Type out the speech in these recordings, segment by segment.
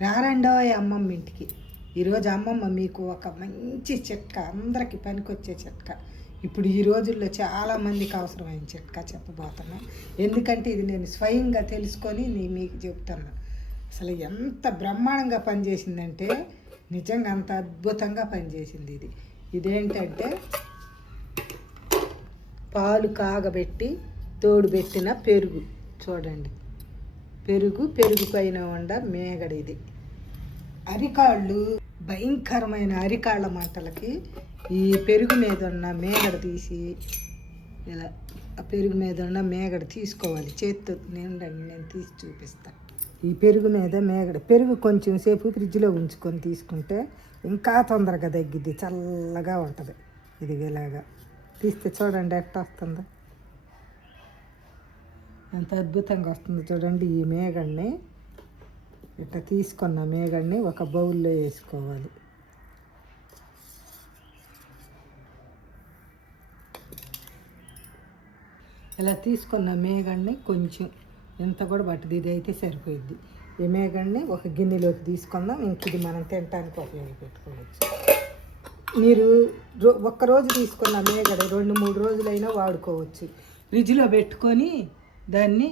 రారండో అమ్మమ్మ ఇంటికి. ఈరోజు అమ్మమ్మ మీకు ఒక మంచి చిట్కా అందరికీ పనికొచ్చే చిట్కా ఇప్పుడు ఈ రోజుల్లో చాలామందికి అవసరమైన చిట్కా చెప్పబోతున్నా. ఎందుకంటే ఇది నేను స్వయంగా తెలుసుకొని నేను మీకు చెప్తున్నా. అసలు ఎంత బ్రహ్మాండంగా పనిచేసిందంటే నిజంగా అంత అద్భుతంగా పనిచేసింది ఇది. ఇదేంటంటే పాలు కాగబెట్టి తోడు పెట్టిన పెరుగు. చూడండి. పెరుగు పెరుగు పైన ఉండ మేగడ ఇది. అరికాళ్ళు భయంకరమైన అరికాళ్ళ మంటలకి ఈ పెరుగు మీద ఉన్న మేగడ తీసి ఇలా ఆ పెరుగు మీద ఉన్న మేగడ తీసుకోవాలి. చేత్తో నేను నేను తీసి చూపిస్తాను ఈ పెరుగు మీద మేగడ పెరుగు కొంచెం సేపు ఫ్రిడ్జ్లో ఉంచుకొని తీసుకుంటే ఇంకా తొందరగా తగ్గిద్ది చల్లగా ఉంటుంది. ఇది ఇలాగా. తీస్తే చూడండి ఎట్ట వస్తుందో ఎంత అద్భుతంగా వస్తుందో చూడండి ఈ మేగడ్ని ఇట్లా తీసుకున్న మేగడ్ని ఒక బౌల్లో వేసుకోవాలి. ఇలా తీసుకున్న మేగడ్ని కొంచెం ఎంత కూడా పట్టుది ఇది అయితే సరిపోయిద్ది. ఈ మేగడ్ని ఒక గిన్నెలోకి తీసుకుందాం. ఇంక ఇది మనం తినడానికి ఉపయోగపెట్టుకోవచ్చు మీరు రో ఒక్కరోజు తీసుకున్న మేగడ రెండు మూడు రోజులైనా వాడుకోవచ్చు. ఫ్రిడ్జ్లో పెట్టుకొని దాన్ని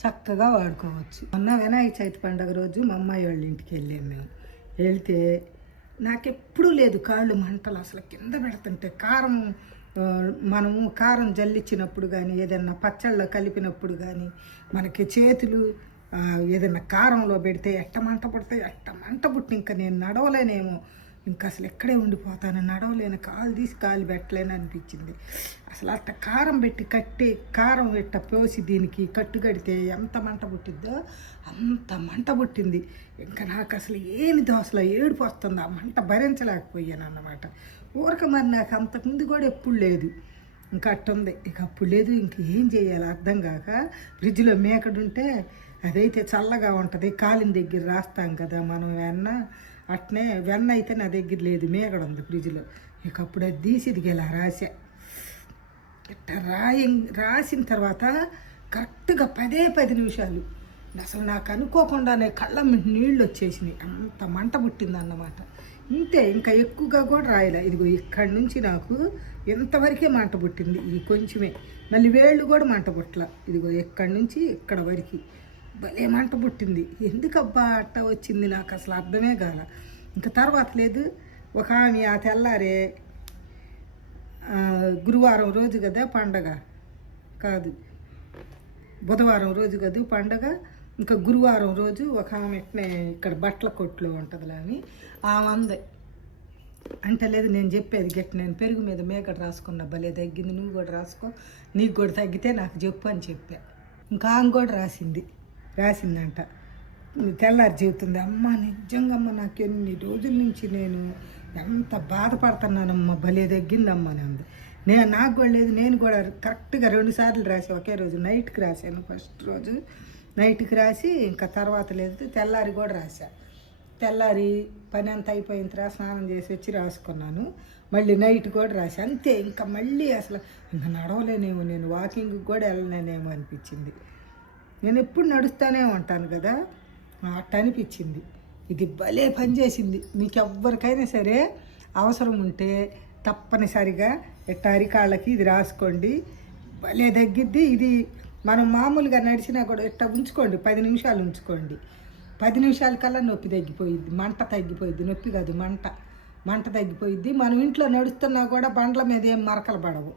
చక్కగా వాడుకోవచ్చు. మొన్న వినాయక చవితి పండుగ రోజు మా అమ్మాయి వాళ్ళ ఇంటికి వెళ్ళాము మేము. వెళ్తే నాకెప్పుడూ లేదు కాళ్ళు మంటలు అసలు కింద పెడుతుంటే కారం మనము కారం జల్లిచ్చినప్పుడు కానీ ఏదన్నా పచ్చళ్ళలో కలిపినప్పుడు కానీ మనకి చేతులు ఏదైనా కారంలో పెడితే ఎట్ట మంట పుడితే ఎట్ట మంట పుట్టి ఇంకా నేను నడవలేనేమో. ఇంకా అసలు ఎక్కడే ఉండిపోతాను నడవలేను కాలు తీసి కాలు పెట్టలేను అనిపించింది. అసలు అట్ట కారం పెట్టి కట్టి కారం ఇట్ట పోసి దీనికి కట్టు కడితే ఎంత మంట పుట్టిద్దో అంత మంట పుట్టింది. ఇంకా నాకు అసలు ఏమి దోసలో ఏడుపు వస్తుంది ఆ మంట భరించలేకపోయాను అన్నమాట. ఊరక మరి నాకు అంతకుముందు కూడా ఎప్పుడు లేదు. ఇంకా అట్టుంది. ఇక అప్పుడు లేదు ఇంక ఏం చేయాలి అర్థం కాక ఫ్రిడ్జ్లో మేకడుంటే అదైతే చల్లగా ఉంటుంది కాలిన దగ్గర రాస్తాం కదా మనం ఏమన్నా. అట్నే వెన్న అయితే నా దగ్గర లేదు మేకడ ఉంది ఫ్రిడ్జ్లో. ఇక అప్పుడు అది తీసి ఇది ఇలా రాసా ఇట్ట రాయి రాసిన తర్వాత కరెక్ట్గా పదే పది నిమిషాలు. అసలు నాకు అనుకోకుండానే కళ్ళ నీళ్ళు వచ్చేసినాయి. అంత మంట పుట్టిందన్నమాట. ఇంతే ఇంకా ఎక్కువగా కూడా రాయలే. ఇదిగో ఇక్కడి నుంచి నాకు ఎంతవరకే మంట పుట్టింది. ఇది కొంచెమే. మళ్ళీ వేళ్ళు కూడా మంట పుట్టల. ఇదిగో ఇక్కడి నుంచి ఇక్కడ వరకు. భలే మంట పుట్టింది. ఎందుకబ్బా అట్ట వచ్చింది నాకు అసలు అర్థమే కాల. ఇంకా తర్వాత లేదు ఒక ఆమె ఆ తెల్లారే గురువారం రోజు కదా పండగ. కాదు బుధవారం రోజు కదా పండగ. ఇంకా గురువారం రోజు ఒక ఆమె ఇట్నే ఇక్కడ బట్టల కొట్లో ఉంటుందిలే అని ఆమె అంది. అంటే లేదు నేను చెప్పేది గట్టి నేను పెరుగు మీద మేకడ రాసుకున్నా భలే తగ్గింది నువ్వు కూడా రాసుకో నీకు కూడా తగ్గితే నాకు చెప్పు అని చెప్పా. ఇంకా ఆమె కూడా రాసింది. రాసిందంట. తెల్లారి చెబుతుంది అమ్మ నిజంగా అమ్మ నాకు ఎన్ని రోజుల నుంచి నేను ఎంత బాధపడుతున్నానమ్మా భలే తగ్గిందమ్మ అని అంది. నేను నాకు కూడా లేదు నేను కూడా కరెక్ట్గా రెండు సార్లు రాసి ఒకే రోజు నైట్కి రాశాను. ఫస్ట్ రోజు నైట్కి రాసి ఇంకా తర్వాత లేదు తెల్లారి కూడా రాశా. తెల్లారి పని అంతా అయిపోయిన తర్వాత స్నానం చేసి వచ్చి రాసుకున్నాను. మళ్ళీ నైట్ కూడా రాసి అంతే ఇంకా మళ్ళీ అసలు ఇంకా నడవలేనేమో నేను వాకింగ్కి కూడా వెళ్ళలేనేమో అనిపించింది. నేను ఎప్పుడు నడుస్తూనే ఉంటాను కదా? అట్ట అనిపించింది. ఇది భలే పనిచేసింది మీకు ఎవ్వరికైనా సరే అవసరం ఉంటే తప్పనిసరిగా ఇట్ట అరికాళ్ళకి ఇది రాసుకోండి. భలే తగ్గిద్ది ఇది మనం మామూలుగా నడిచినా కూడా ఇట్ట ఉంచుకోండి. పది నిమిషాలు ఉంచుకోండి. పది నిమిషాల కల్లా నొప్పి తగ్గిపోయిద్ది. మంట తగ్గిపోయిద్ది. నొప్పి కాదు మంట. మంట తగ్గిపోయిద్ది. మనం ఇంట్లో నడుస్తున్నా కూడా బండ్ల మీద ఏం మరకలు పడవు.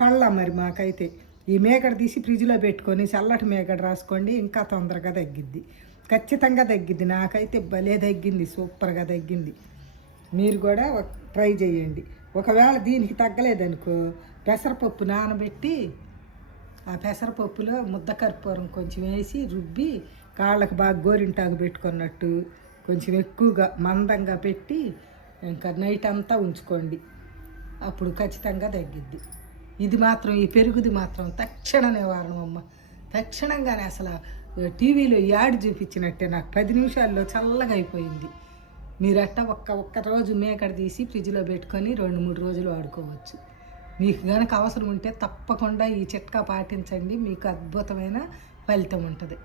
పళ్ళ మరి మాకైతే. ఈ మేకడ తీసి ఫ్రిడ్జ్లో పెట్టుకొని చల్లటి మేకడ రాసుకోండి ఇంకా తొందరగా తగ్గిద్ది. ఖచ్చితంగా తగ్గిద్ది. నాకైతే భలే తగ్గింది సూపర్గా తగ్గింది. మీరు కూడా ట్రై చేయండి. ఒకవేళ దీనికి తగ్గలేదనుకో పెసరపప్పు నానబెట్టి ఆ పెసరపప్పులో ముద్ద కర్పూరం కొంచెం వేసి రుబ్బి కాళ్ళకు బాగా గోరింటాకు పెట్టుకున్నట్టు కొంచెం ఎక్కువగా మందంగా పెట్టి ఇంకా నైట్ అంతా ఉంచుకోండి. అప్పుడు ఖచ్చితంగా తగ్గిద్ది. ఇది మాత్రం ఈ పెరుగుది మాత్రం తక్షణ నివారణ అమ్మ తక్షణంగానే అసలు టీవీలో యాడ్ చూపించినట్టే నాకు. పది నిమిషాల్లో చల్లగా అయిపోయింది. మీరట్ట ఒక్క ఒక్క రోజు మేకడ తీసి ఫ్రిడ్జ్లో పెట్టుకొని రెండు మూడు రోజులు వాడుకోవచ్చు. మీకు కనుక అవసరం ఉంటే తప్పకుండా ఈ చిట్కా పాటించండి. మీకు అద్భుతమైన ఫలితం ఉంటుంది.